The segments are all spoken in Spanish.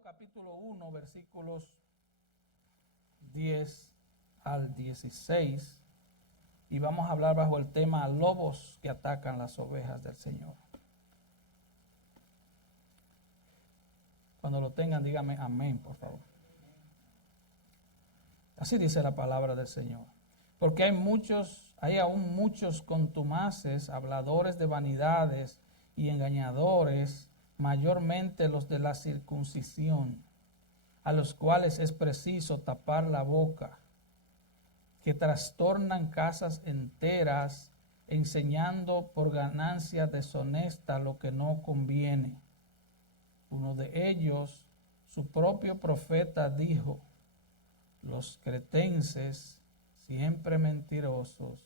Éxodo capítulo 1, versículos 10 al 16. Y vamos a hablar bajo el tema lobos que atacan las ovejas del Señor. Cuando lo tengan, dígame amén, por favor. Así dice la palabra del Señor. Porque hay aún muchos contumaces, habladores de vanidades y engañadores, mayormente los de la circuncisión, a los cuales es preciso tapar la boca, que trastornan casas enteras, enseñando por ganancia deshonesta lo que no conviene. Uno de ellos, su propio profeta, dijo: los cretenses, siempre mentirosos,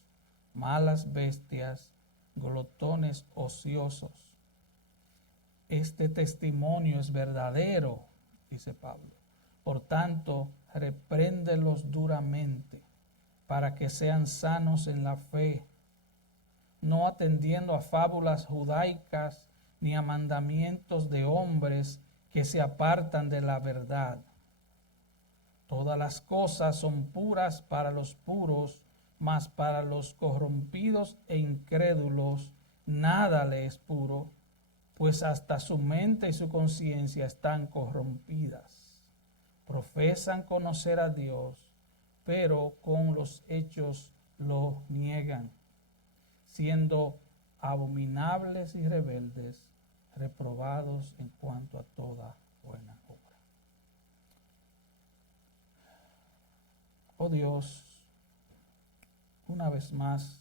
malas bestias, glotones ociosos. Este testimonio es verdadero, dice Pablo. Por tanto, repréndelos duramente, para que sean sanos en la fe, no atendiendo a fábulas judaicas ni a mandamientos de hombres que se apartan de la verdad. Todas las cosas son puras para los puros, mas para los corrompidos e incrédulos nada le es puro, pues hasta su mente y su conciencia están corrompidas. Profesan conocer a Dios, pero con los hechos lo niegan, siendo abominables y rebeldes, reprobados en cuanto a toda buena obra. Oh Dios, una vez más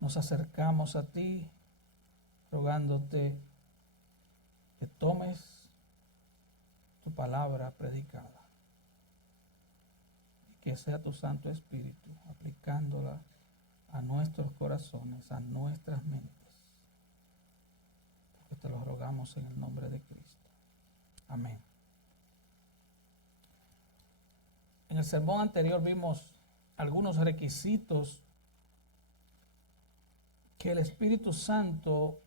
nos acercamos a ti, rogándote que tomes tu palabra predicada y que sea tu Santo Espíritu aplicándola a nuestros corazones, a nuestras mentes, porque te lo rogamos en el nombre de Cristo. Amén. En el sermón anterior vimos algunos requisitos que el Espíritu Santo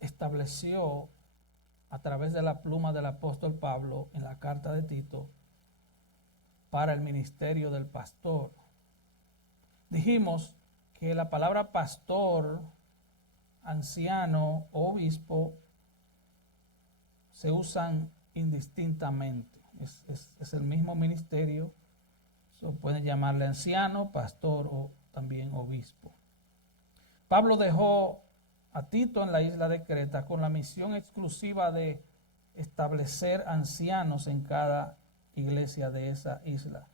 estableció a través de la pluma del apóstol Pablo en la carta de Tito para el ministerio del pastor. Dijimos que la palabra pastor, anciano, obispo se usan indistintamente. Es el mismo ministerio. Pueden llamarle anciano, pastor o también obispo. Pablo dejó a Tito en la isla de Creta con la misión exclusiva de establecer ancianos en cada iglesia de esa isla.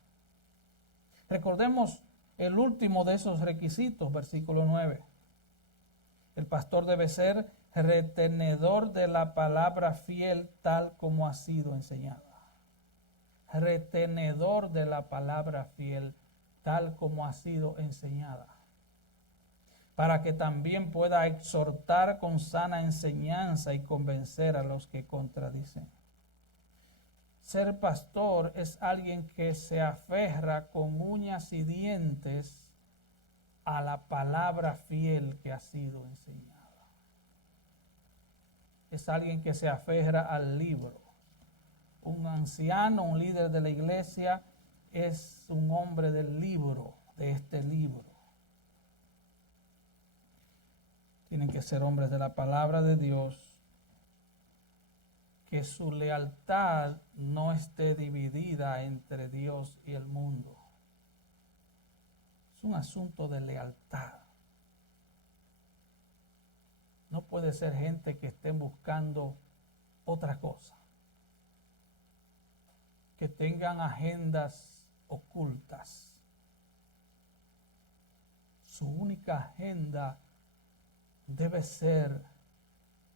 Recordemos el último de esos requisitos, versículo 9. El pastor debe ser retenedor de la palabra fiel tal como ha sido enseñada. Retenedor de la palabra fiel tal como ha sido enseñada, para que también pueda exhortar con sana enseñanza y convencer a los que contradicen. Ser pastor es alguien que se aferra con uñas y dientes a la palabra fiel que ha sido enseñada. Es alguien que se aferra al libro. Un anciano, un líder de la iglesia, es un hombre del libro, de este libro. Tienen que ser hombres de la palabra de Dios, que su lealtad no esté dividida entre Dios y el mundo. Es un asunto de lealtad. No puede ser gente que esté buscando otra cosa, que tengan agendas ocultas. Su única agenda debe ser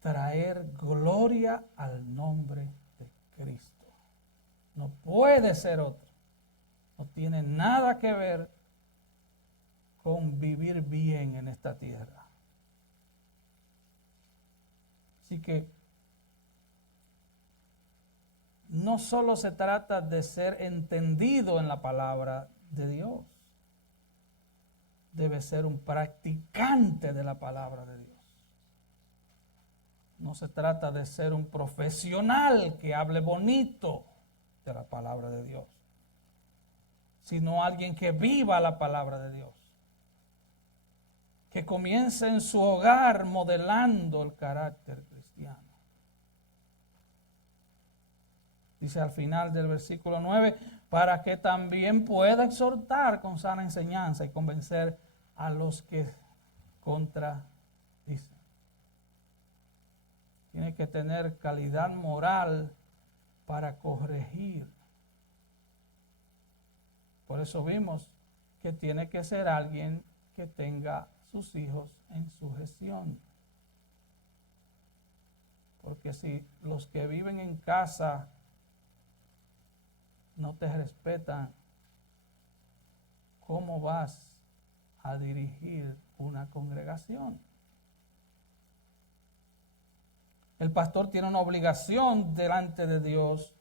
traer gloria al nombre de Cristo. No puede ser otro. No tiene nada que ver con vivir bien en esta tierra. Así que no solo se trata de ser entendido en la palabra de Dios, debe ser un practicante de la palabra de Dios. No se trata de ser un profesional que hable bonito de la palabra de Dios, sino alguien que viva la palabra de Dios, que comience en su hogar modelando el carácter cristiano. Dice al final del versículo 9, para que también pueda exhortar con sana enseñanza y convencer a los que contradicen. Tiene que tener calidad moral para corregir. Por eso vimos que tiene que ser alguien que tenga sus hijos en sujeción. Porque si los que viven en casa no te respetan, ¿cómo vas a dirigir una congregación? El pastor tiene una obligación delante de Dios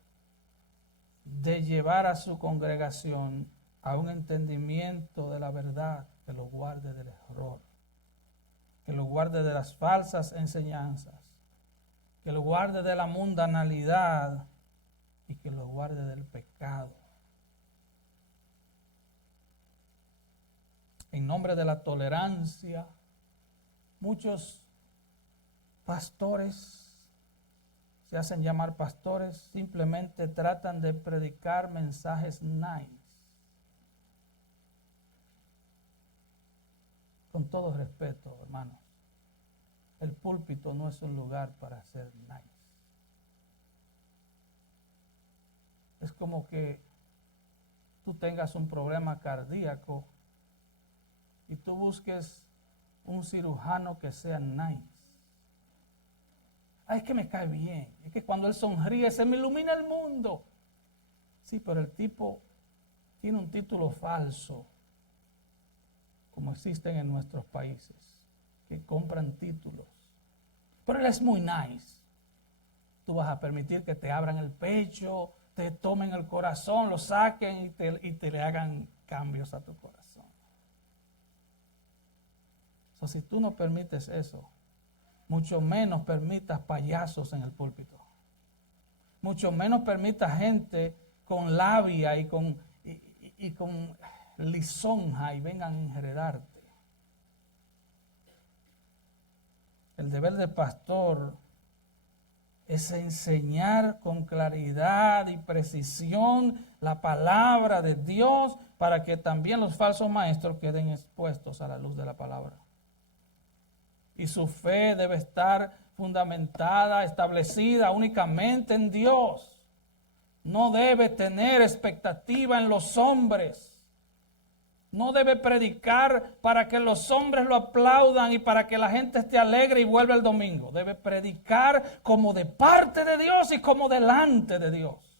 de llevar a su congregación a un entendimiento de la verdad, que lo guarde del error, que lo guarde de las falsas enseñanzas, que lo guarde de la mundanalidad y que lo guarde del pecado. En nombre de la tolerancia, muchos pastores se hacen llamar pastores, simplemente tratan de predicar mensajes nice. Con todo respeto, hermanos, el púlpito no es un lugar para ser nice. Es como que tú tengas un problema cardíaco y tú busques un cirujano que sea nice. Ay, es que me cae bien, es que cuando él sonríe se me ilumina el mundo. Sí, pero el tipo tiene un título falso, como existen en nuestros países, que compran títulos. Pero él es muy nice. Tú vas a permitir que te abran el pecho, te tomen el corazón, lo saquen y te le hagan cambios a tu corazón. So, si tú no permites eso, mucho menos permitas payasos en el púlpito. Mucho menos permitas gente con labia y con lisonja y vengan a enredarte. El deber del pastor es enseñar con claridad y precisión la palabra de Dios para que también los falsos maestros queden expuestos a la luz de la palabra. Y su fe debe estar fundamentada, establecida únicamente en Dios. No debe tener expectativa en los hombres. No debe predicar para que los hombres lo aplaudan y para que la gente esté alegre y vuelva el domingo. Debe predicar como de parte de Dios y como delante de Dios.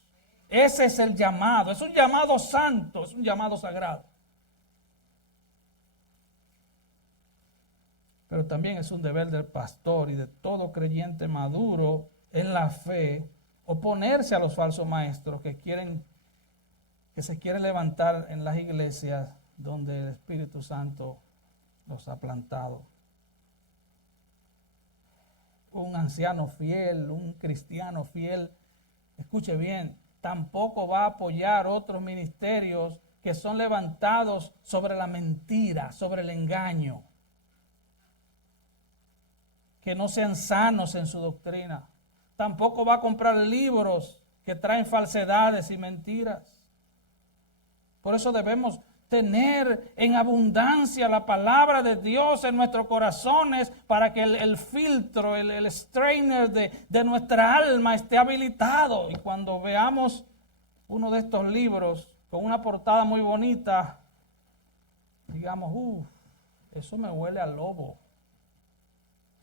Ese es el llamado. Es un llamado santo, es un llamado sagrado. Pero también es un deber del pastor y de todo creyente maduro en la fe oponerse a los falsos maestros que se quieren levantar en las iglesias donde el Espíritu Santo los ha plantado. Un anciano fiel, un cristiano fiel, escuche bien, tampoco va a apoyar otros ministerios que son levantados sobre la mentira, sobre el engaño, que no sean sanos en su doctrina. Tampoco va a comprar libros que traen falsedades y mentiras. Por eso debemos tener en abundancia la palabra de Dios en nuestros corazones para que el filtro, el strainer de nuestra alma esté habilitado. Y cuando veamos uno de estos libros con una portada muy bonita, digamos, eso me huele a lobo.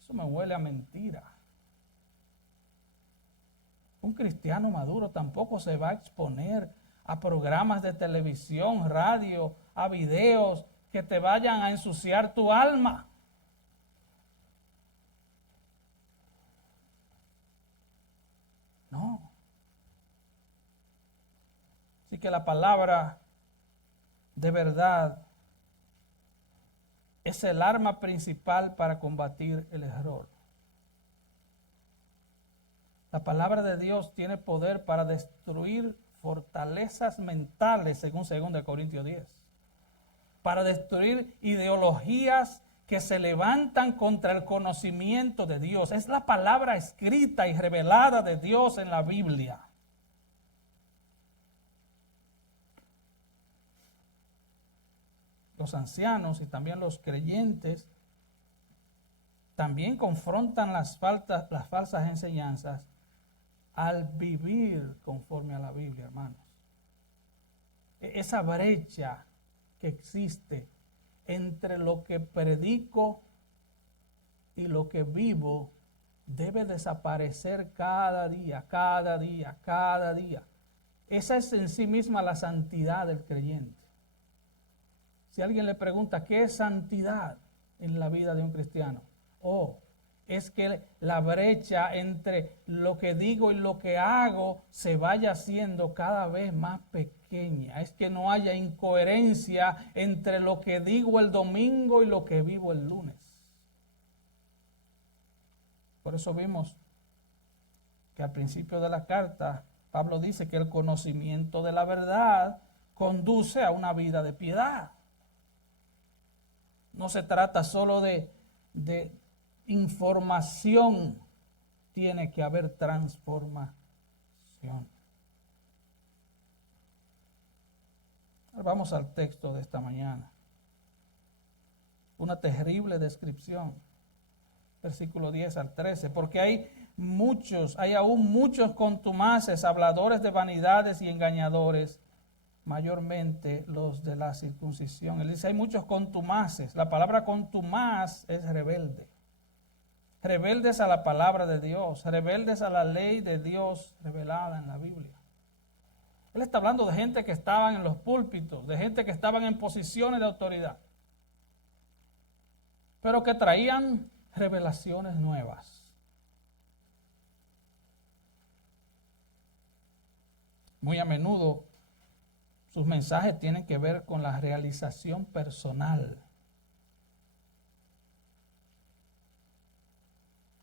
Eso me huele a mentira. Un cristiano maduro tampoco se va a exponer a programas de televisión, radio, a videos que te vayan a ensuciar tu alma. No. Así que la palabra de verdad es el arma principal para combatir el error. La palabra de Dios tiene poder para destruir fortalezas mentales, según 2 Corintios 10. Para destruir ideologías que se levantan contra el conocimiento de Dios. Es la palabra escrita y revelada de Dios en la Biblia. Los ancianos y también los creyentes también confrontan las falsas enseñanzas al vivir conforme a la Biblia, hermanos. Esa brecha que existe entre lo que predico y lo que vivo debe desaparecer cada día, cada día, cada día. Esa es en sí misma la santidad del creyente. Si alguien le pregunta, ¿qué es santidad en la vida de un cristiano? Es que la brecha entre lo que digo y lo que hago se vaya haciendo cada vez más pequeña. Es que no haya incoherencia entre lo que digo el domingo y lo que vivo el lunes. Por eso vimos que al principio de la carta, Pablo dice que el conocimiento de la verdad conduce a una vida de piedad. No se trata solo de información, tiene que haber transformación. Vamos al texto de esta mañana. Una terrible descripción. Versículo 10 al 13. Porque hay aún muchos contumaces, habladores de vanidades y engañadores, mayormente los de la circuncisión. Él dice, hay muchos contumaces. La palabra contumaz es rebelde. Rebeldes a la palabra de Dios, rebeldes a la ley de Dios revelada en la Biblia. Él está hablando de gente que estaban en los púlpitos, de gente que estaban en posiciones de autoridad, pero que traían revelaciones nuevas. Muy a menudo sus mensajes tienen que ver con la realización personal.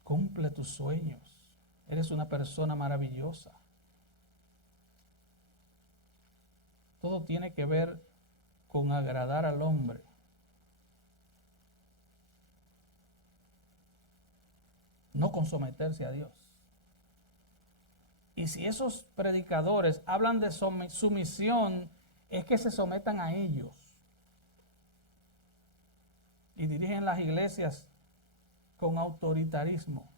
Cumple tus sueños. Eres una persona maravillosa. Todo tiene que ver con agradar al hombre. No con someterse a Dios. Y si esos predicadores hablan de sumisión, es que se sometan a ellos. Y dirigen las iglesias con autoritarismo.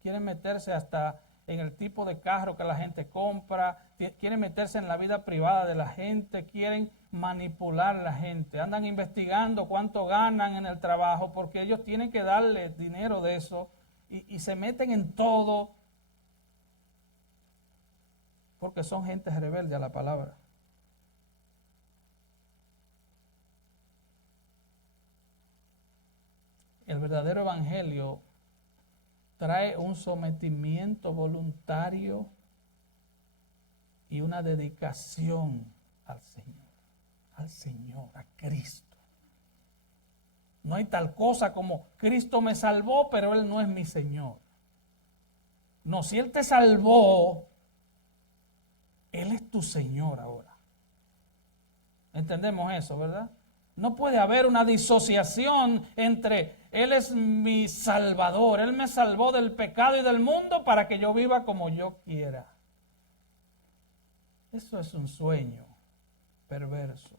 Quieren meterse hasta en el tipo de carro que la gente compra, quieren meterse en la vida privada de la gente, quieren manipular a la gente, andan investigando cuánto ganan en el trabajo porque ellos tienen que darle dinero de eso y se meten en todo porque son gente rebelde a la palabra. El verdadero evangelio trae un sometimiento voluntario y una dedicación al Señor, a Cristo. No hay tal cosa como Cristo me salvó, pero Él no es mi Señor. No, si Él te salvó, Él es tu Señor ahora. ¿Entendemos eso, verdad? No puede haber una disociación entre Él es mi Salvador, Él me salvó del pecado y del mundo para que yo viva como yo quiera. Eso es un sueño perverso.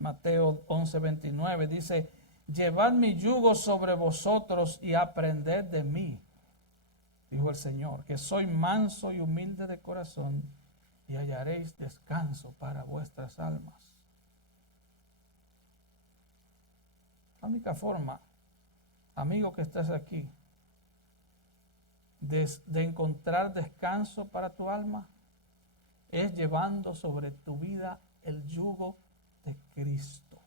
Mateo 11:29 dice, llevad mi yugo sobre vosotros y aprended de mí, dijo el Señor, que soy manso y humilde de corazón, y hallaréis descanso para vuestras almas. La única forma, amigo que estás aquí, de encontrar descanso para tu alma, es llevando sobre tu vida el yugo de Cristo.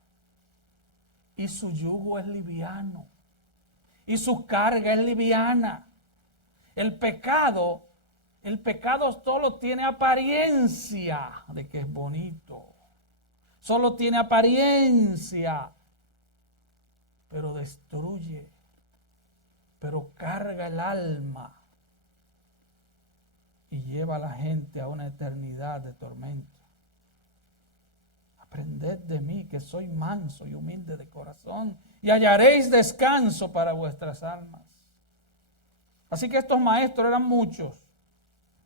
Y su yugo es liviano. Y su carga es liviana. El pecado solo tiene apariencia de que es bonito. Solo tiene apariencia, pero destruye. pero carga el alma y lleva a la gente a una eternidad de tormento. Aprended de mí, que soy manso y humilde de corazón, y hallaréis descanso para vuestras almas. Así que estos maestros eran muchos.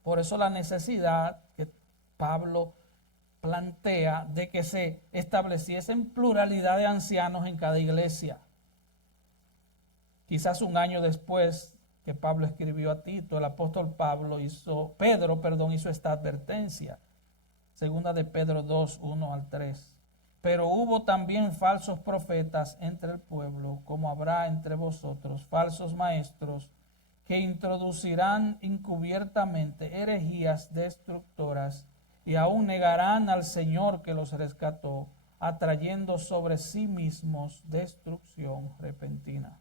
Por eso la necesidad que Pablo plantea de que se estableciesen pluralidad de ancianos en cada iglesia. Quizás un año después que Pablo escribió a Tito, el apóstol Pedro hizo esta advertencia. Segunda de Pedro 2, 1 al 3. Pero hubo también falsos profetas entre el pueblo, como habrá entre vosotros falsos maestros, que introducirán encubiertamente herejías destructoras y aún negarán al Señor que los rescató, atrayendo sobre sí mismos destrucción repentina.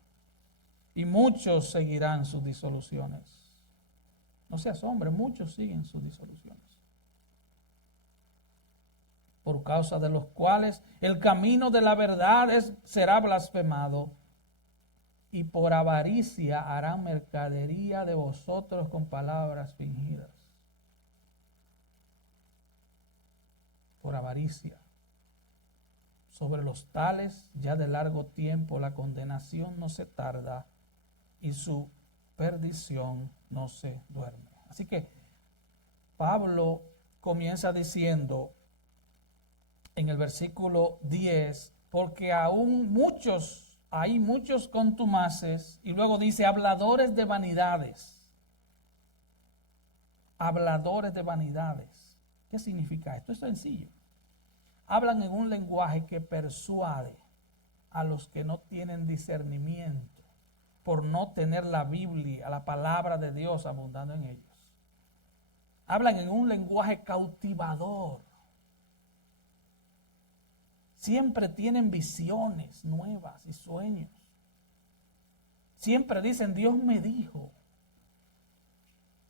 Y muchos seguirán sus disoluciones. No se asombre, muchos siguen sus disoluciones. Por causa de los cuales el camino de la verdad será blasfemado, y por avaricia harán mercadería de vosotros con palabras fingidas. Por avaricia. Sobre los tales ya de largo tiempo la condenación no se tarda y su perdición no se duerme. Así que Pablo comienza diciendo en el versículo 10, porque aún hay muchos contumaces, y luego dice habladores de vanidades. Habladores de vanidades. ¿Qué significa esto? Es sencillo. Hablan en un lenguaje que persuade a los que no tienen discernimiento por no tener la Biblia, la palabra de Dios abundando en ellos. Hablan en un lenguaje cautivador. Siempre tienen visiones nuevas y sueños. Siempre dicen, Dios me dijo.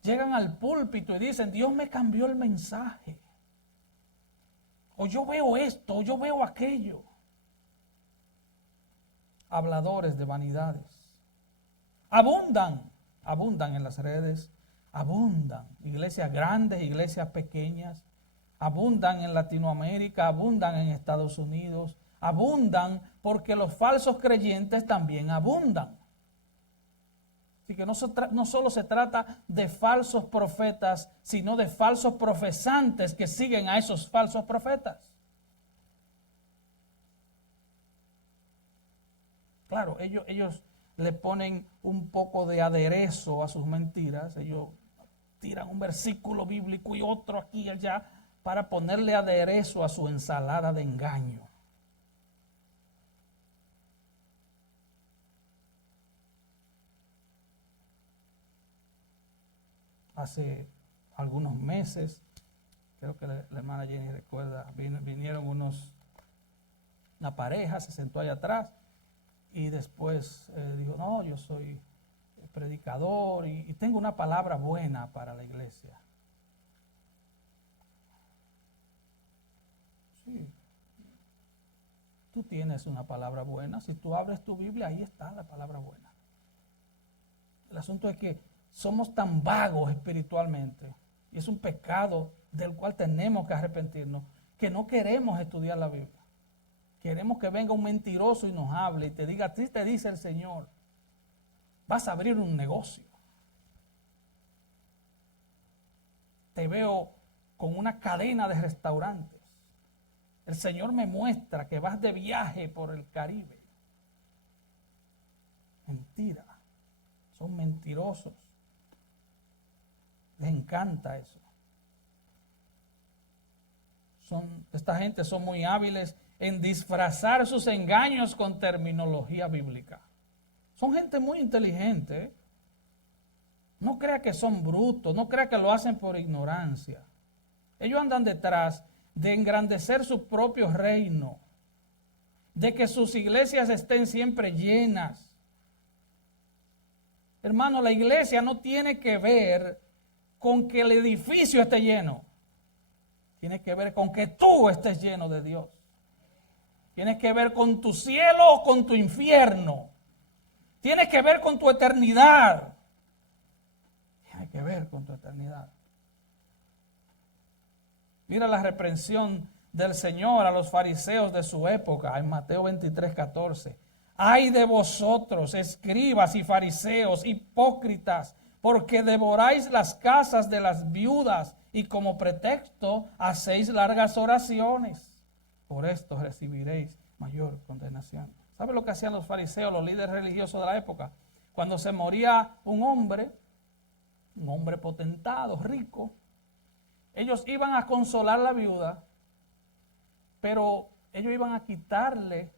Llegan al púlpito y dicen, Dios me cambió el mensaje. O yo veo esto, o yo veo aquello. Habladores de vanidades. Abundan en las redes, abundan. Iglesias grandes, iglesias pequeñas. Abundan en Latinoamérica, abundan en Estados Unidos, abundan porque los falsos creyentes también abundan. Así que no solo se trata de falsos profetas, sino de falsos profesantes que siguen a esos falsos profetas. Claro, ellos le ponen un poco de aderezo a sus mentiras. Ellos tiran un versículo bíblico y otro aquí y allá para ponerle aderezo a su ensalada de engaño. Hace algunos meses, creo que la hermana Jenny recuerda, vinieron una pareja, se sentó allá atrás y después dijo, no, yo soy predicador y tengo una palabra buena para la iglesia. Sí, tú tienes una palabra buena. Si tú abres tu Biblia, ahí está la palabra buena. El asunto es que somos tan vagos espiritualmente, y es un pecado del cual tenemos que arrepentirnos, que no queremos estudiar la Biblia. Queremos que venga un mentiroso y nos hable y te diga, a ti te dice el Señor, vas a abrir un negocio. Te veo con una cadena de restaurantes. El Señor me muestra que vas de viaje por el Caribe. Mentira. Son mentirosos. Les encanta eso. Esta gente son muy hábiles en disfrazar sus engaños con terminología bíblica. Son gente muy inteligente, ¿eh? No crea que son brutos, no crea que lo hacen por ignorancia. Ellos andan detrás de engrandecer su propio reino, de que sus iglesias estén siempre llenas. Hermano, la iglesia no tiene que ver con que el edificio esté lleno. Tiene que ver con que tú estés lleno de Dios. Tiene que ver con tu cielo o con tu infierno. Tiene que ver con tu eternidad. Tiene que ver con tu eternidad. Mira la reprensión del Señor a los fariseos de su época en Mateo 23:14. Ay de vosotros, escribas y fariseos, hipócritas, porque devoráis las casas de las viudas y como pretexto hacéis largas oraciones. Por esto recibiréis mayor condenación. ¿Sabe lo que hacían los fariseos, los líderes religiosos de la época? Cuando se moría un hombre potentado, rico, ellos iban a consolar a la viuda, pero ellos iban a quitarle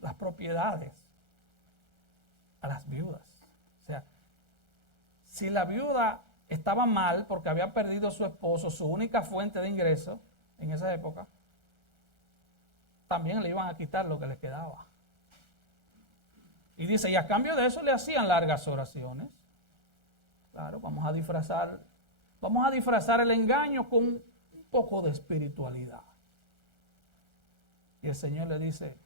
las propiedades a las viudas. O sea, si la viuda estaba mal porque había perdido a su esposo, su única fuente de ingreso en esa época, también le iban a quitar lo que le quedaba. Y dice, y a cambio de eso le hacían largas oraciones. Claro, vamos a disfrazar el engaño con un poco de espiritualidad. Y el Señor le dice,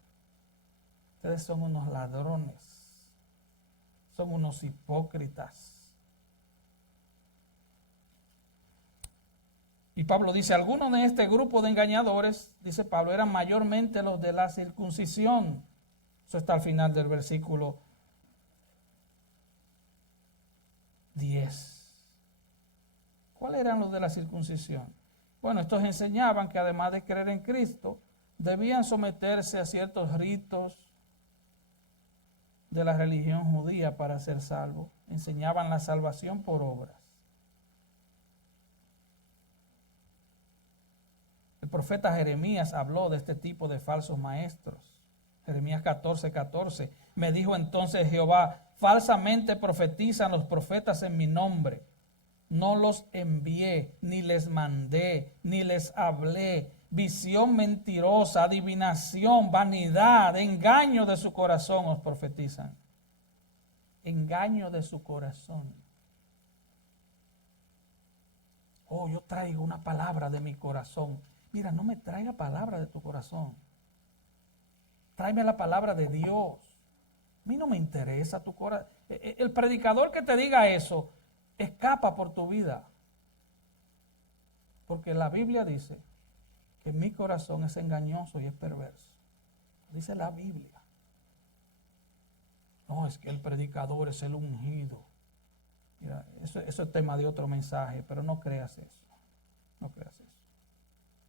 ustedes son unos ladrones, son unos hipócritas. Y Pablo dice, algunos de este grupo de engañadores, dice Pablo, eran mayormente los de la circuncisión. Eso está al final del versículo 10. ¿Cuáles eran los de la circuncisión? Bueno, estos enseñaban que además de creer en Cristo, debían someterse a ciertos ritos de la religión judía para ser salvos. Enseñaban la salvación por obras. El profeta Jeremías habló de este tipo de falsos maestros. Jeremías 14:14. Me dijo entonces Jehová, falsamente profetizan los profetas en mi nombre. No los envié, ni les mandé, ni les hablé. Visión mentirosa, adivinación, vanidad, engaño de su corazón os profetizan. Engaño de su corazón. Oh, yo traigo una palabra de mi corazón. Mira, no me traiga palabra de tu corazón. Tráeme la palabra de Dios. A mí no me interesa tu corazón. El predicador que te diga eso, escapa por tu vida. Porque la Biblia dice que mi corazón es engañoso y es perverso. Dice la Biblia. No, es que el predicador es el ungido. Mira, eso es tema de otro mensaje, pero no creas eso. No creas eso.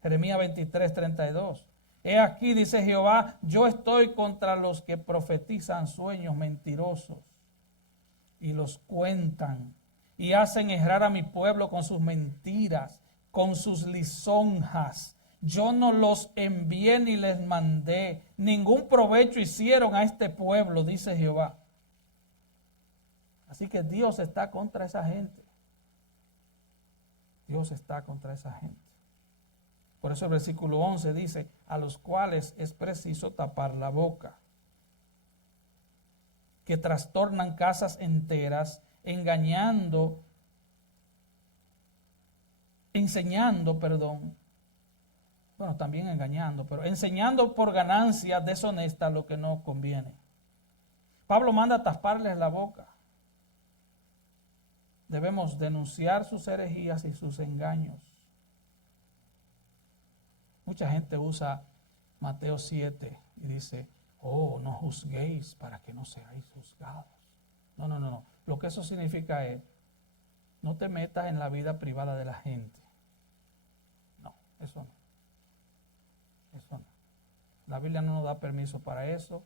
Jeremías 23:32. He aquí, dice Jehová, yo estoy contra los que profetizan sueños mentirosos y los cuentan y hacen errar a mi pueblo con sus mentiras, con sus lisonjas. Yo no los envié ni les mandé, ningún provecho hicieron a este pueblo, dice Jehová. Así que Dios está contra esa gente. Dios está contra esa gente. Por eso el versículo 11 dice, a los cuales es preciso tapar la boca, que trastornan casas enteras, enseñando, bueno, también engañando, pero enseñando por ganancia deshonesta lo que no conviene. Pablo manda taparles la boca. Debemos denunciar sus herejías y sus engaños. Mucha gente usa Mateo 7 y dice, oh, no juzguéis para que no seáis juzgados. No. Lo que eso significa es, no te metas en la vida privada de la gente. No, eso no. Eso no. La Biblia no nos da permiso para eso.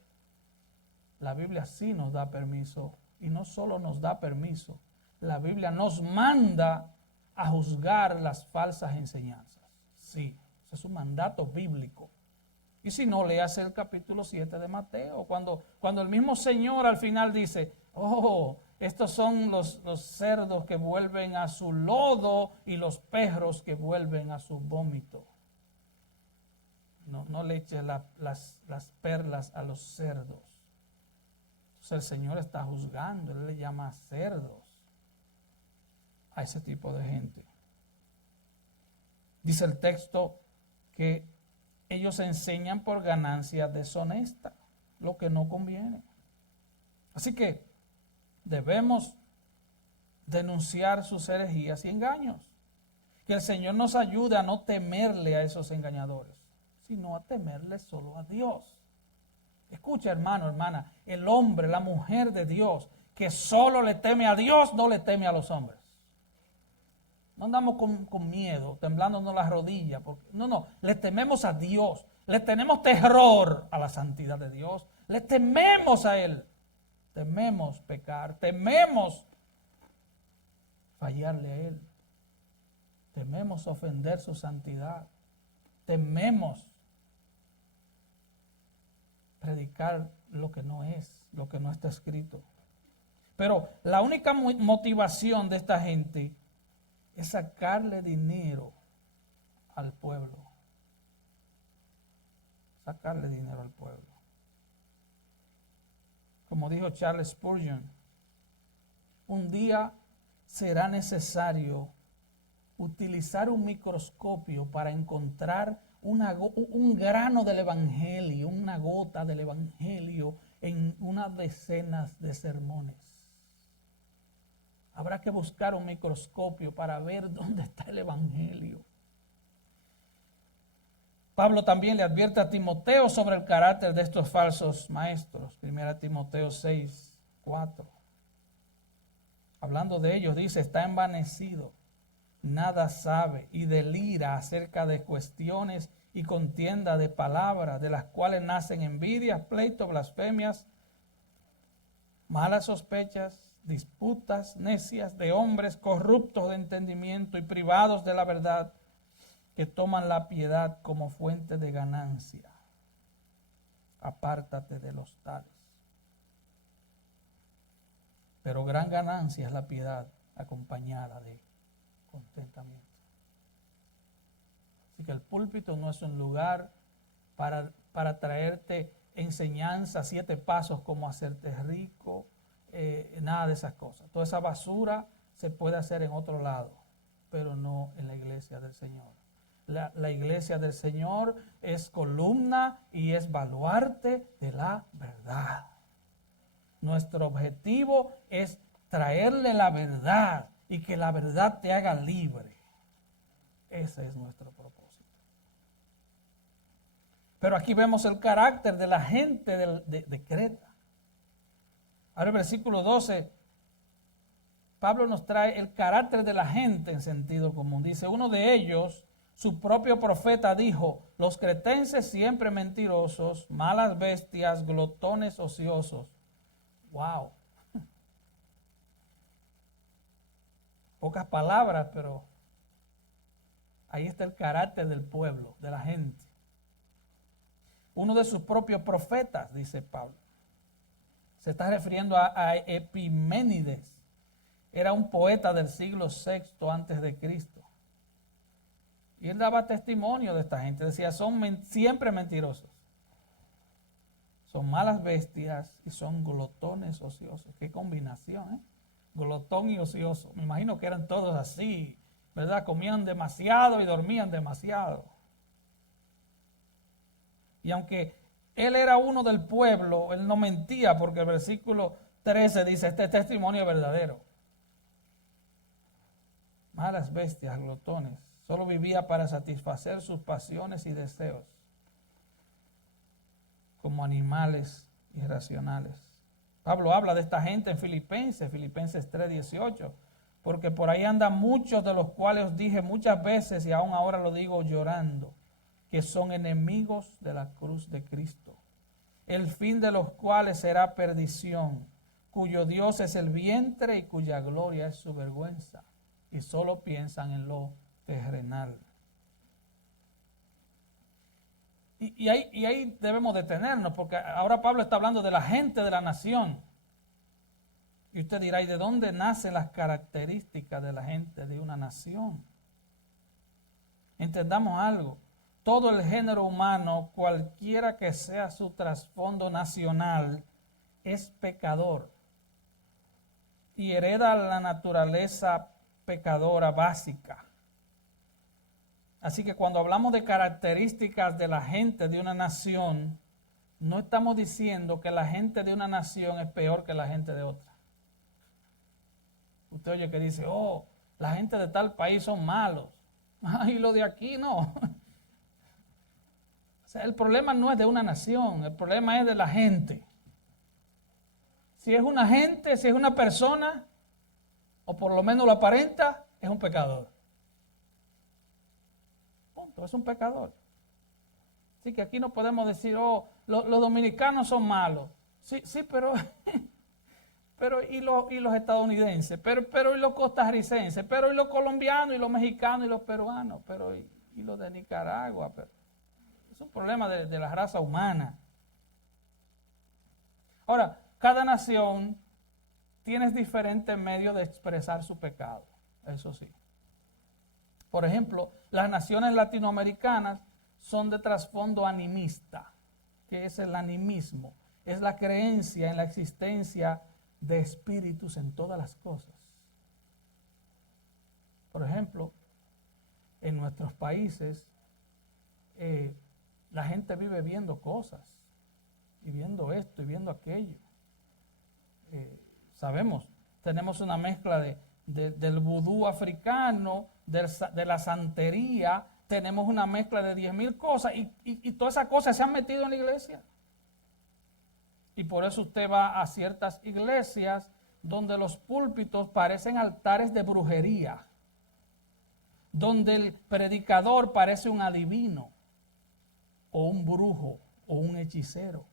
La Biblia sí nos da permiso. Y no solo nos da permiso, la Biblia nos manda a juzgar las falsas enseñanzas. Sí. Es un mandato bíblico. Y si no, leas el capítulo 7 de Mateo, cuando el mismo Señor al final dice, oh, estos son los cerdos que vuelven a su lodo y los perros que vuelven a su vómito. No le eches las perlas a los cerdos. Entonces el Señor está juzgando, Él le llama cerdos a ese tipo de gente. Dice el texto que ellos enseñan por ganancia deshonesta, lo que no conviene. Así que debemos denunciar sus herejías y engaños. Que el Señor nos ayude a no temerle a esos engañadores, sino a temerle solo a Dios. Escucha, hermano, hermana, el hombre, la mujer de Dios, que solo le teme a Dios, no le teme a los hombres. No andamos con miedo, temblándonos las rodillas. No, le tememos a Dios. Le tenemos terror a la santidad de Dios. Le tememos a Él. Tememos pecar. Tememos fallarle a Él. Tememos ofender su santidad. Tememos predicar lo que no es, lo que no está escrito. Pero la única motivación de esta gente es sacarle dinero al pueblo. Sacarle dinero al pueblo. Como dijo Charles Spurgeon, un día será necesario utilizar un microscopio para encontrar un grano del Evangelio, una gota del Evangelio en unas decenas de sermones. Habrá que buscar un microscopio para ver dónde está el Evangelio. Pablo también le advierte a Timoteo sobre el carácter de estos falsos maestros. 1 Timoteo 6:4. Hablando de ellos, dice, está envanecido, nada sabe y delira acerca de cuestiones y contienda de palabras, de las cuales nacen envidias, pleitos, blasfemias, malas sospechas, disputas necias de hombres corruptos de entendimiento y privados de la verdad, que toman la piedad como fuente de ganancia. Apártate de los tales. Pero gran ganancia es la piedad acompañada de contentamiento. Así que el púlpito no es un lugar para traerte enseñanza, 7 pasos como hacerte rico, nada de esas cosas. Toda esa basura se puede hacer en otro lado, pero no en la iglesia del Señor. La iglesia del Señor es columna y es baluarte de la verdad. Nuestro objetivo es traerle la verdad y que la verdad te haga libre. Ese es nuestro propósito. Pero aquí vemos el carácter de la gente de Creta. Ahora el versículo 12, Pablo nos trae el carácter de la gente en sentido común. Dice, uno de ellos, su propio profeta, dijo, los cretenses siempre mentirosos, malas bestias, glotones ociosos. Wow. Pocas palabras, pero ahí está el carácter del pueblo, de la gente. Uno de sus propios profetas, dice Pablo. Se está refiriendo a Epiménides. Era un poeta del siglo VI antes de Cristo. Y él daba testimonio de esta gente. Decía, son siempre mentirosos. Son malas bestias y son glotones ociosos. Qué combinación, ¿eh? Glotón y ocioso. Me imagino que eran todos así, ¿verdad? Comían demasiado y dormían demasiado. Y aunque él era uno del pueblo, él no mentía, porque el versículo 13 dice, este testimonio es verdadero. Malas bestias, glotones. Solo vivía para satisfacer sus pasiones y deseos, como animales irracionales. Pablo habla de esta gente en Filipenses 3:18, porque por ahí andan muchos de los cuales os dije muchas veces y aún ahora lo digo llorando, que son enemigos de la cruz de Cristo, el fin de los cuales será perdición, cuyo Dios es el vientre y cuya gloria es su vergüenza, y solo piensan en lo terrenal. Y ahí debemos detenernos, porque ahora Pablo está hablando de la gente de la nación. Y usted dirá, ¿y de dónde nacen las características de la gente de una nación? Entendamos algo. Todo el género humano, cualquiera que sea su trasfondo nacional, es pecador. Y hereda la naturaleza pecadora básica. Así que cuando hablamos de características de la gente de una nación, no estamos diciendo que la gente de una nación es peor que la gente de otra. Usted oye que dice, oh, la gente de tal país son malos. Y los de aquí no. O sea, el problema no es de una nación, el problema es de la gente. Si es una gente, si es una persona, o por lo menos lo aparenta, es un pecador. Punto, es un pecador. Así que aquí no podemos decir, oh, los dominicanos son malos. Sí, pero y los estadounidenses, pero y los costarricenses, pero y los colombianos, y los mexicanos, y los peruanos, pero y los de Nicaragua. Pero es un problema de la raza humana. Ahora, cada nación tiene diferentes medios de expresar su pecado, eso sí. Por ejemplo, las naciones latinoamericanas son de trasfondo animista. ¿Qué es el animismo? Es la creencia en la existencia de espíritus en todas las cosas. Por ejemplo, en nuestros países, la gente vive viendo cosas, y viendo esto, y viendo aquello. Sabemos, tenemos una mezcla del vudú africano, de la santería, tenemos una mezcla de 10,000 cosas y todas esas cosas se han metido en la iglesia. Y por eso usted va a ciertas iglesias donde los púlpitos parecen altares de brujería, donde el predicador parece un adivino o un brujo o un hechicero,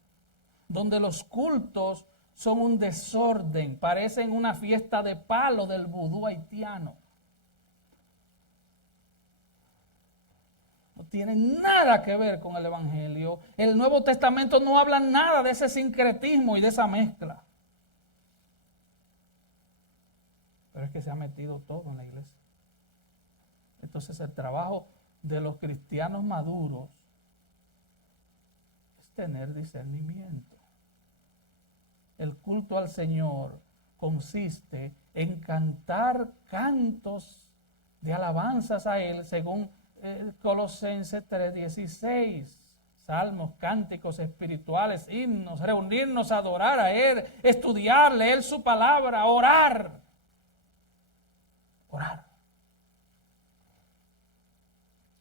donde los cultos son un desorden, parecen una fiesta de palo del vudú haitiano. No tiene nada que ver con el Evangelio. El Nuevo Testamento no habla nada de ese sincretismo y de esa mezcla. Pero es que se ha metido todo en la iglesia. Entonces el trabajo de los cristianos maduros es tener discernimiento. El culto al Señor consiste en cantar cantos de alabanzas a Él, según Colosenses 3:16. Salmos, cánticos espirituales, himnos, reunirnos a adorar a Él, estudiar, leer su palabra, orar. Orar.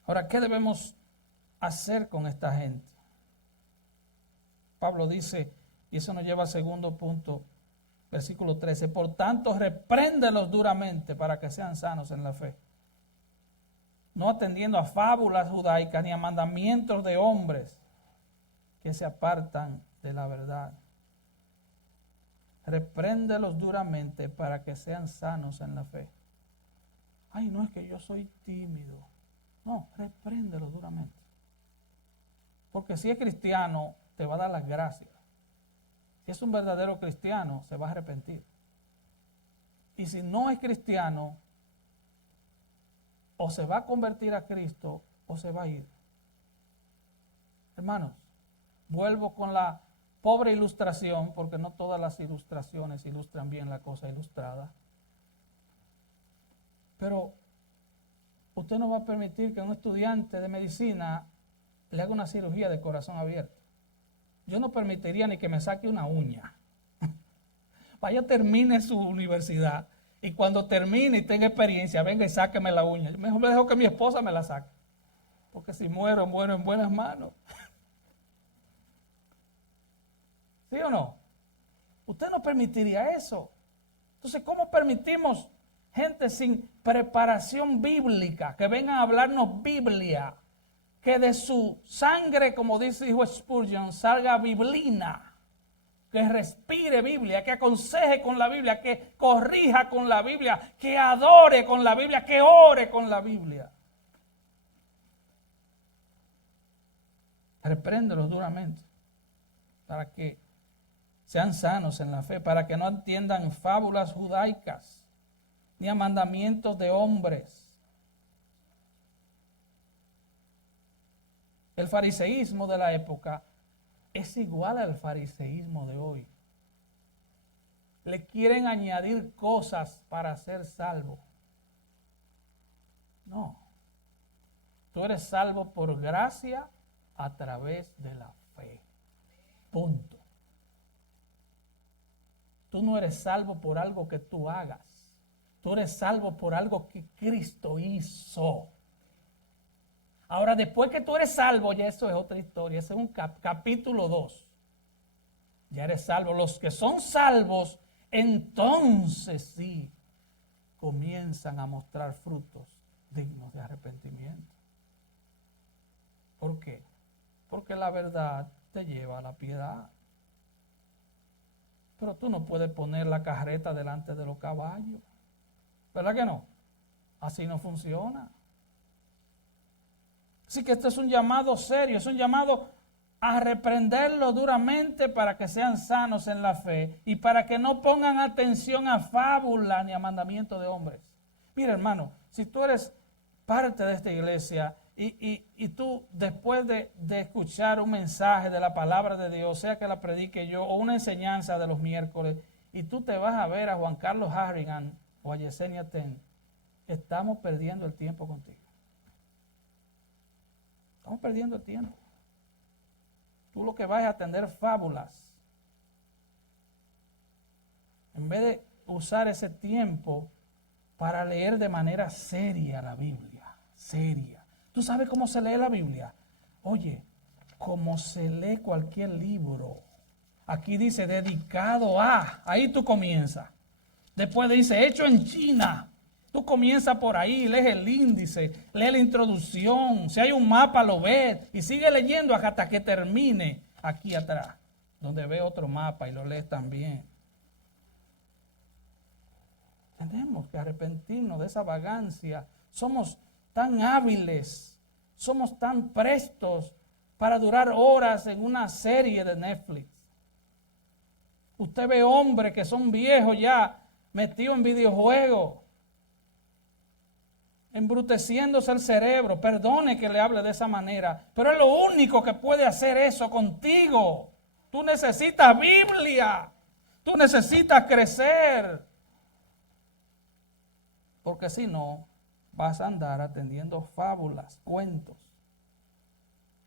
Ahora, ¿qué debemos hacer con esta gente? Pablo dice, y eso nos lleva al segundo punto, versículo 13. Por tanto, repréndelos duramente para que sean sanos en la fe, no atendiendo a fábulas judaicas ni a mandamientos de hombres que se apartan de la verdad. Repréndelos duramente para que sean sanos en la fe. Ay, no es que yo soy tímido. No, repréndelos duramente. Porque si es cristiano, te va a dar las gracias. Si es un verdadero cristiano, se va a arrepentir. Y si no es cristiano, o se va a convertir a Cristo o se va a ir. Hermanos, vuelvo con la pobre ilustración, porque no todas las ilustraciones ilustran bien la cosa ilustrada. Pero usted no va a permitir que un estudiante de medicina le haga una cirugía de corazón abierto. Yo no permitiría ni que me saque una uña. Vaya, termine su universidad y cuando termine y tenga experiencia, venga y sáqueme la uña. Yo mejor me dejo que mi esposa me la saque. Porque si muero, muero en buenas manos. ¿Sí o no? Usted no permitiría eso. Entonces, ¿cómo permitimos gente sin preparación bíblica que vengan a hablarnos Biblia? Que de su sangre, como dijo Spurgeon, salga biblina. Que respire Biblia, que aconseje con la Biblia, que corrija con la Biblia, que adore con la Biblia, que ore con la Biblia. Repréndelos duramente para que sean sanos en la fe, para que no entiendan fábulas judaicas ni a mandamientos de hombres. El fariseísmo de la época es igual al fariseísmo de hoy. Le quieren añadir cosas para ser salvo. No. Tú eres salvo por gracia a través de la fe. Punto. Tú no eres salvo por algo que tú hagas. Tú eres salvo por algo que Cristo hizo. Ahora, después que tú eres salvo, ya eso es otra historia. Ese es un capítulo 2. Ya eres salvo. Los que son salvos, entonces sí, comienzan a mostrar frutos dignos de arrepentimiento. ¿Por qué? Porque la verdad te lleva a la piedad. Pero tú no puedes poner la carreta delante de los caballos. ¿Verdad que no? Así no funciona. Así que esto es un llamado serio, es un llamado a reprenderlo duramente para que sean sanos en la fe y para que no pongan atención a fábula ni a mandamiento de hombres. Mira, hermano, si tú eres parte de esta iglesia y tú después de escuchar un mensaje de la palabra de Dios, sea que la predique yo o una enseñanza de los miércoles, y tú te vas a ver a Juan Carlos Harrigan o a Yesenia Ten, estamos perdiendo el tiempo contigo. Estamos perdiendo el tiempo. Tú lo que vas es a atender fábulas. En vez de usar ese tiempo para leer de manera seria la Biblia. Seria. ¿Tú sabes cómo se lee la Biblia? Oye, como se lee cualquier libro. Aquí dice dedicado a. Ahí tú comienzas. Después dice hecho en China. Tú comienzas por ahí, lees el índice, lees la introducción. Si hay un mapa, lo ves y sigue leyendo hasta que termine aquí atrás, donde ve otro mapa y lo lees también. Tenemos que arrepentirnos de esa vagancia. Somos tan hábiles, somos tan prestos para durar horas en una serie de Netflix. Usted ve hombres que son viejos ya, metidos en videojuegos, embruteciéndose el cerebro. Perdone que le hable de esa manera, pero es lo único que puede hacer eso contigo. Tú necesitas Biblia, tú necesitas crecer, porque si no, vas a andar atendiendo fábulas, cuentos,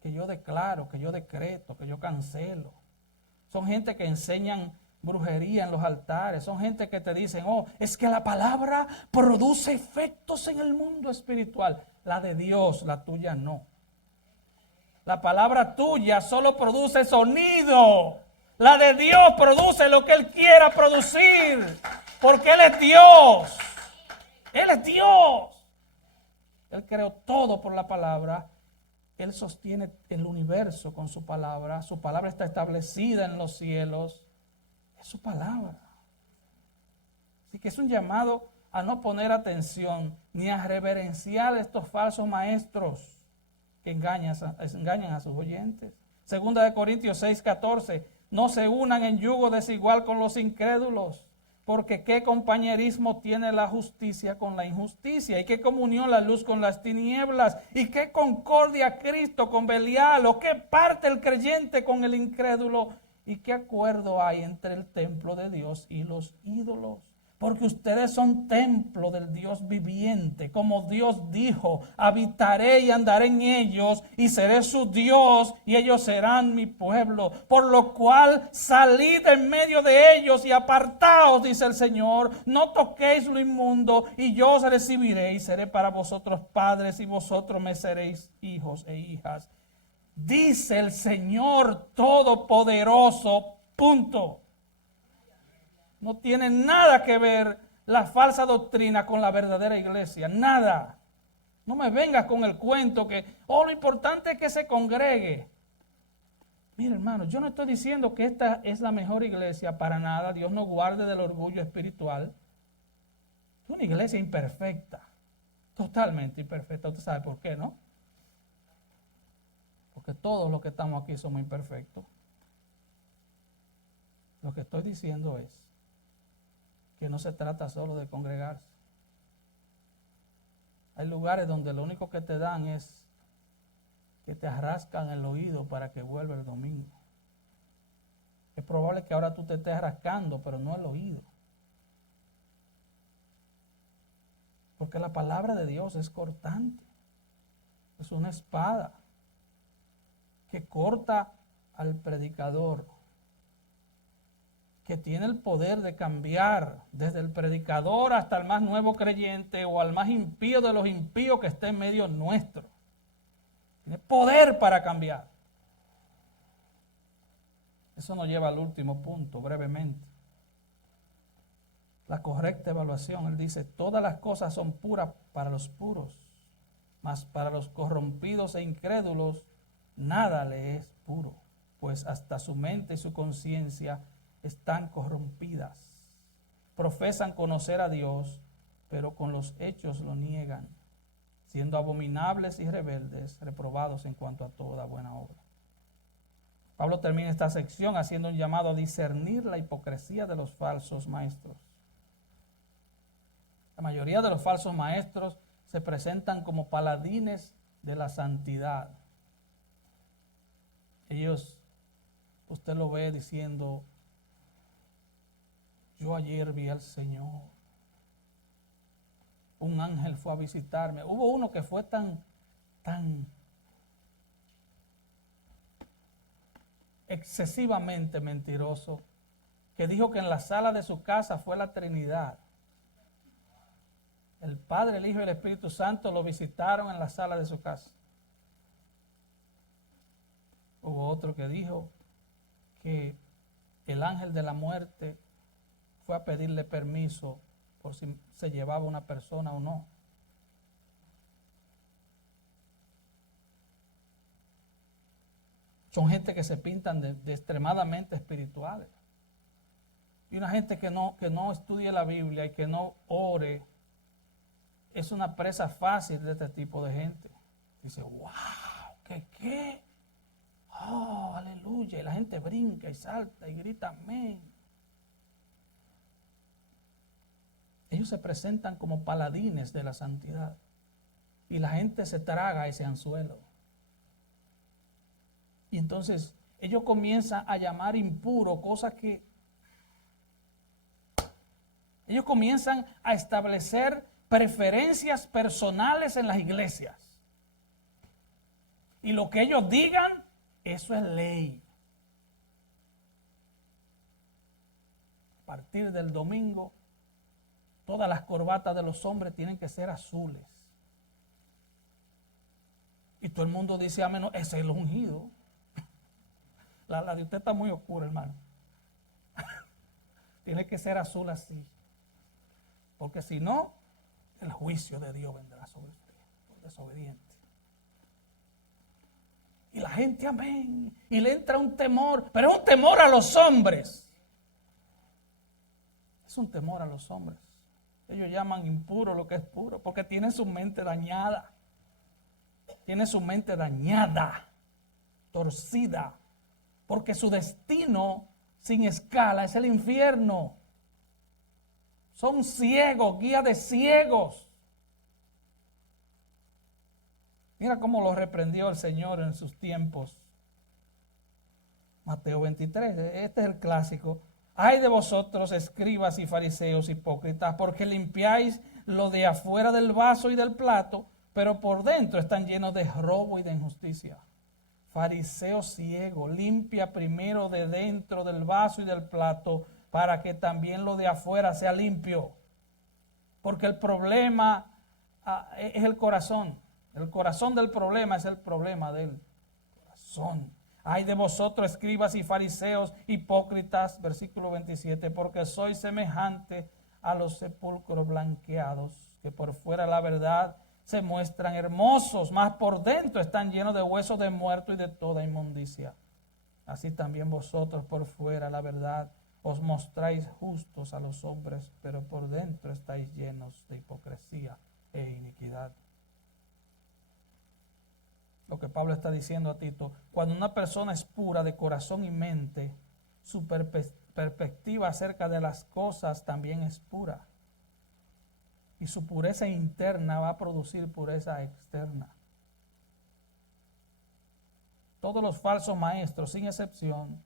que yo declaro, que yo decreto, que yo cancelo. Son gente que enseñan brujería en los altares. Son gente que te dicen, oh, es que la palabra produce efectos en el mundo espiritual. La de Dios, la tuya no. La palabra tuya solo produce sonido. La de Dios produce lo que Él quiera producir. Porque Él es Dios. Él es Dios. Él creó todo por la palabra. Él sostiene el universo con su palabra. Su palabra está establecida en los cielos. Es su palabra. Así que es un llamado a no poner atención ni a reverenciar a estos falsos maestros que engañan a sus oyentes. Segunda de Corintios 6:14. No se unan en yugo desigual con los incrédulos, porque qué compañerismo tiene la justicia con la injusticia, y qué comunión la luz con las tinieblas, y qué concordia Cristo con Belial, o qué parte el creyente con el incrédulo, y qué acuerdo hay entre el templo de Dios y los ídolos. Porque ustedes son templo del Dios viviente, como Dios dijo, habitaré y andaré en ellos y seré su Dios y ellos serán mi pueblo. Por lo cual salid en medio de ellos y apartaos, dice el Señor, no toquéis lo inmundo y yo os recibiré y seré para vosotros padres y vosotros me seréis hijos e hijas. Dice el Señor Todopoderoso, punto. No tiene nada que ver la falsa doctrina con la verdadera iglesia, nada. No me vengas con el cuento que, oh, lo importante es que se congregue. Mira, hermano, yo no estoy diciendo que esta es la mejor iglesia, para nada. Dios nos guarde del orgullo espiritual. Es una iglesia imperfecta, totalmente imperfecta. Usted sabe por qué, ¿no? Porque todos los que estamos aquí somos imperfectos. Lo que estoy diciendo es que no se trata solo de congregarse. Hay lugares donde lo único que te dan es que te rascan el oído para que vuelva el domingo. Es probable que ahora tú te estés rascando, pero no el oído. Porque la palabra de Dios es cortante. Es una espada que corta al predicador que tiene el poder de cambiar desde el predicador hasta el más nuevo creyente o al más impío de los impíos que esté en medio nuestro. Tiene poder para cambiar. Eso nos lleva al último punto, brevemente. La correcta evaluación. Él dice, todas las cosas son puras para los puros, mas para los corrompidos e incrédulos nada le es puro, pues hasta su mente y su conciencia están corrompidas. Profesan conocer a Dios, pero con los hechos lo niegan, siendo abominables y rebeldes, reprobados en cuanto a toda buena obra. Pablo termina esta sección haciendo un llamado a discernir la hipocresía de los falsos maestros. La mayoría de los falsos maestros se presentan como paladines de la santidad. Ellos, usted lo ve diciendo, yo ayer vi al Señor. Un ángel fue a visitarme. Hubo uno que fue tan excesivamente mentiroso que dijo que en la sala de su casa fue la Trinidad. El Padre, el Hijo y el Espíritu Santo lo visitaron en la sala de su casa. Hubo otro que dijo que el ángel de la muerte fue a pedirle permiso por si se llevaba una persona o no. Son gente que se pintan de extremadamente espirituales. Y una gente que no estudie la Biblia y que no ore, es una presa fácil de este tipo de gente. Dice, wow, ¿qué? Oh, aleluya. Y la gente brinca y salta y grita amén. Ellos se presentan como paladines de la santidad. Y la gente se traga ese anzuelo. Y entonces ellos comienzan a llamar impuro cosas que... Ellos comienzan a establecer preferencias personales en las iglesias. Y lo que ellos digan, eso es ley. A partir del domingo, todas las corbatas de los hombres tienen que ser azules. Y todo el mundo dice, amén, ese es el ungido. La de usted está muy oscura, hermano. Tiene que ser azul así. Porque si no, el juicio de Dios vendrá sobre usted, por desobediente. Y la gente, amén. Y le entra un temor, pero es un temor a los hombres. Es un temor a los hombres. Ellos llaman impuro lo que es puro, porque tienen su mente dañada. Tienen su mente dañada, torcida. Porque su destino sin escala es el infierno. Son ciegos, guía de ciegos. Mira cómo lo reprendió el Señor en sus tiempos. Mateo 23, este es el clásico. Ay de vosotros, escribas y fariseos hipócritas, porque limpiáis lo de afuera del vaso y del plato, pero por dentro están llenos de robo y de injusticia. Fariseo ciego, limpia primero de dentro del vaso y del plato, para que también lo de afuera sea limpio. Porque el problema es el corazón. El corazón del problema es el problema del corazón. Ay de vosotros, escribas y fariseos hipócritas, versículo 27, porque sois semejante a los sepulcros blanqueados, que por fuera la verdad se muestran hermosos, mas por dentro están llenos de huesos de muertos y de toda inmundicia. Así también vosotros por fuera la verdad os mostráis justos a los hombres, pero por dentro estáis llenos de hipocresía e iniquidad. Lo que Pablo está diciendo a Tito, cuando una persona es pura de corazón y mente, su perspectiva acerca de las cosas también es pura. Y su pureza interna va a producir pureza externa. Todos los falsos maestros, sin excepción,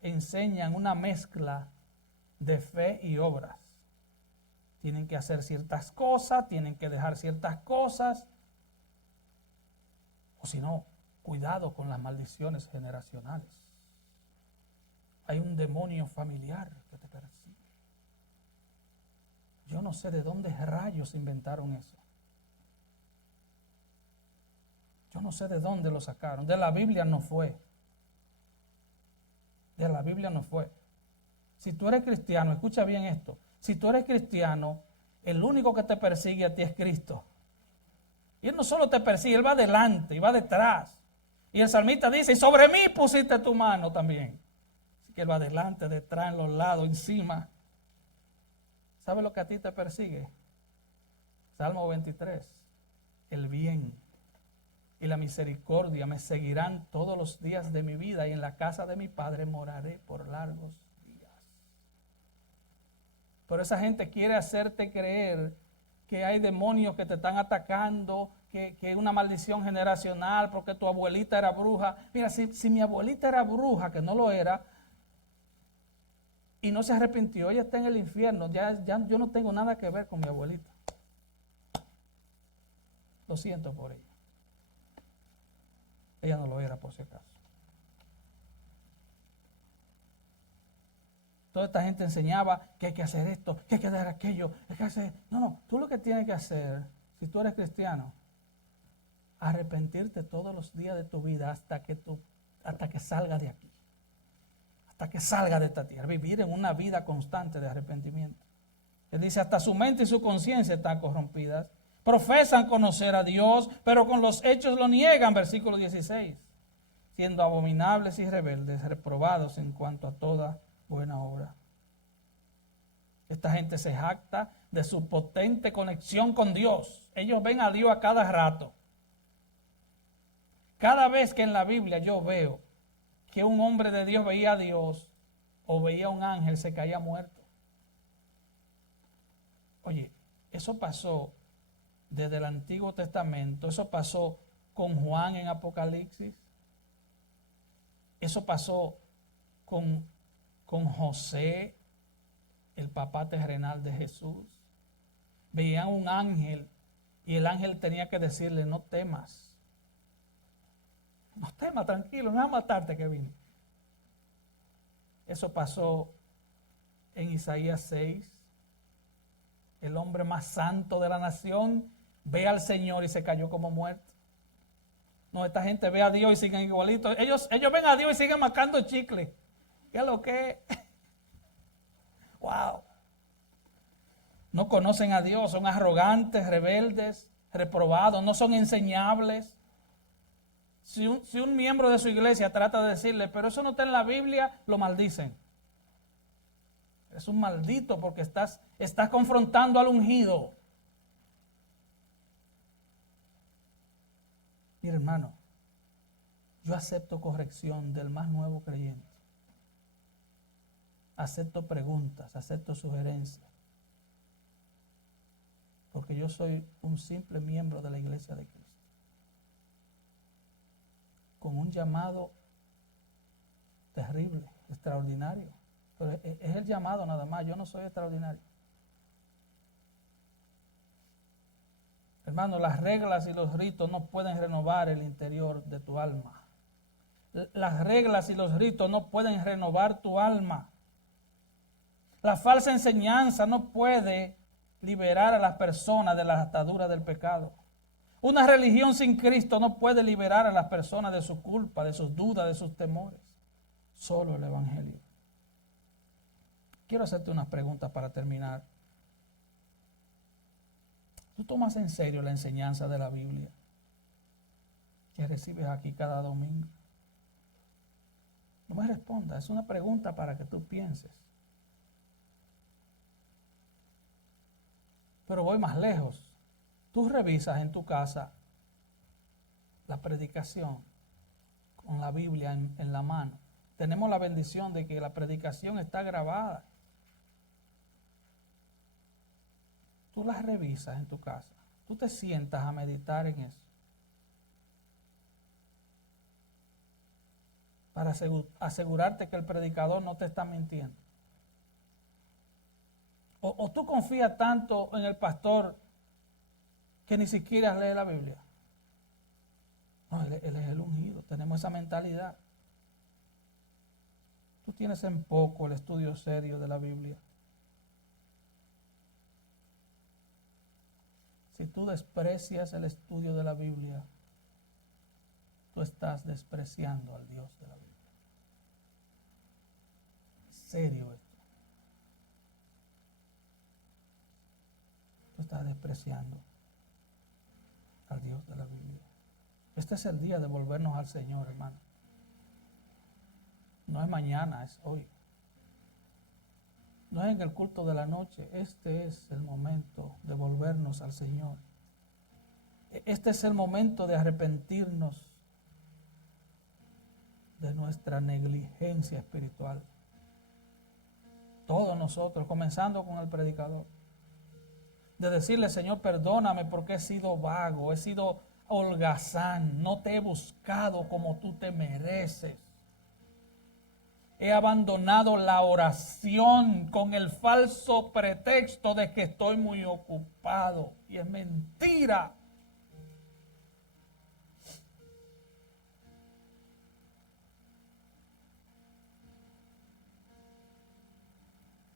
enseñan una mezcla de fe y obras. Tienen que hacer ciertas cosas, tienen que dejar ciertas cosas. O si no, cuidado con las maldiciones generacionales. Hay un demonio familiar que te persigue. Yo no sé de dónde rayos inventaron eso. Yo no sé de dónde lo sacaron. De la Biblia no fue. De la Biblia no fue. Si tú eres cristiano, escucha bien esto. Si tú eres cristiano, el único que te persigue a ti es Cristo. Y Él no solo te persigue, Él va adelante y va detrás. Y el salmista dice, y sobre mí pusiste tu mano también. Así que Él va adelante, detrás, en los lados, encima. ¿Sabes lo que a ti te persigue? Salmo 23. El bien y la misericordia me seguirán todos los días de mi vida, y en la casa de mi Padre moraré por largos días. Pero esa gente quiere hacerte creer que hay demonios que te están atacando, que es una maldición generacional porque tu abuelita era bruja. Mira, si mi abuelita era bruja, que no lo era, y no se arrepintió, ella está en el infierno. Ya yo no tengo nada que ver con mi abuelita. Lo siento por ella. Ella no lo era, por si acaso. Toda esta gente enseñaba que hay que hacer esto, que hay que hacer aquello, hay que hacer... No, tú lo que tienes que hacer, si tú eres cristiano, arrepentirte todos los días de tu vida hasta que salgas de aquí, hasta que salgas de esta tierra, vivir en una vida constante de arrepentimiento. Él dice, hasta su mente y su conciencia están corrompidas. Profesan conocer a Dios, pero con los hechos lo niegan, versículo 16. Siendo abominables y rebeldes, reprobados en cuanto a toda buena obra. Esta gente se jacta de su potente conexión con Dios. Ellos ven a Dios a cada rato. Cada vez que en la Biblia yo veo que un hombre de Dios veía a Dios o veía a un ángel, se caía muerto. Oye, eso pasó desde el Antiguo Testamento, eso pasó con Juan en Apocalipsis, eso pasó con José, el papá terrenal de Jesús. Veían un ángel y el ángel tenía que decirle, no temas, tranquilo, no vas a matarte que vine. Eso pasó en Isaías 6. El hombre más santo de la nación ve al Señor y se cayó como muerto. No, esta gente ve a Dios y siguen igualitos. Ellos ven a Dios y siguen marcando chicle. ¿Qué es lo que es? Wow. No conocen a Dios, son arrogantes, rebeldes, reprobados, no son enseñables. Si un miembro de su iglesia trata de decirle, pero eso no está en la Biblia, lo maldicen. Es un maldito porque estás confrontando al ungido. Mira, hermano, yo acepto corrección del más nuevo creyente. Acepto preguntas, acepto sugerencias. Porque yo soy un simple miembro de la iglesia de Cristo. Con un llamado terrible, extraordinario. Pero es el llamado nada más, yo no soy extraordinario. Hermano, las reglas y los ritos no pueden renovar el interior de tu alma. Las reglas y los ritos no pueden renovar tu alma. La falsa enseñanza no puede liberar a las personas de las ataduras del pecado. Una religión sin Cristo no puede liberar a las personas de su culpa, de sus dudas, de sus temores. Solo el Evangelio. Quiero hacerte unas preguntas para terminar. ¿Tú tomas en serio la enseñanza de la Biblia que recibes aquí cada domingo? No me respondas, es una pregunta para que tú pienses. Pero voy más lejos. Tú revisas en tu casa la predicación con la Biblia en la mano. Tenemos la bendición de que la predicación está grabada. Tú las revisas en tu casa. Tú te sientas a meditar en eso. Para asegurarte que el predicador no te está mintiendo. O tú confías tanto en el pastor que ni siquiera lee la Biblia. No, él es el ungido. Tenemos esa mentalidad. Tú tienes en poco el estudio serio de la Biblia. Si tú desprecias el estudio de la Biblia, tú estás despreciando al Dios de la Biblia. ¿En serio esto? Tú estás despreciando al Dios de la Biblia. Este es el día de volvernos al Señor, hermano. No es mañana, es hoy. No es en el culto de la noche. Este es el momento de volvernos al Señor. Este es el momento de arrepentirnos de nuestra negligencia espiritual. Todos nosotros, comenzando con el predicador. De decirle, Señor, perdóname porque he sido vago, he sido holgazán, no te he buscado como tú te mereces. He abandonado la oración con el falso pretexto de que estoy muy ocupado. Y es mentira.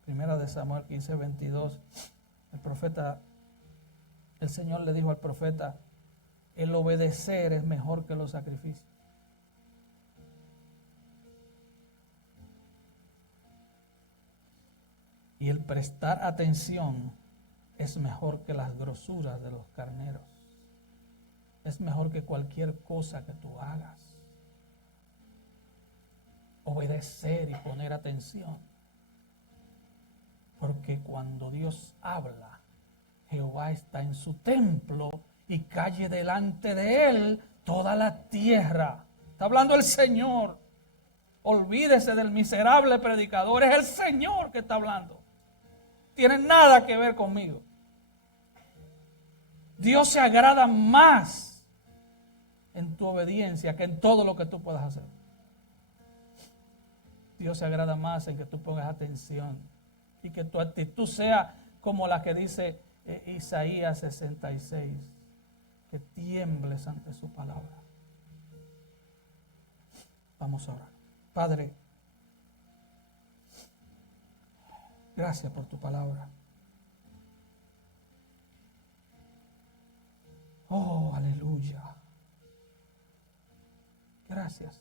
Primera de Samuel 15:22. El Señor le dijo al profeta, el obedecer es mejor que los sacrificios. Y el prestar atención es mejor que las grosuras de los carneros. Es mejor que cualquier cosa que tú hagas. Obedecer y poner atención. Porque cuando Dios habla, Jehová está en su templo y calle delante de él toda la tierra. Está hablando el Señor. Olvídese del miserable predicador. Es el Señor que está hablando. Tiene nada que ver conmigo. Dios se agrada más en tu obediencia que en todo lo que tú puedas hacer. Dios se agrada más en que tú pongas atención y que tu actitud sea como la que dice Isaías 66, que tiembles ante su palabra. Vamos a orar. Padre, gracias por tu palabra. Oh, aleluya. Gracias.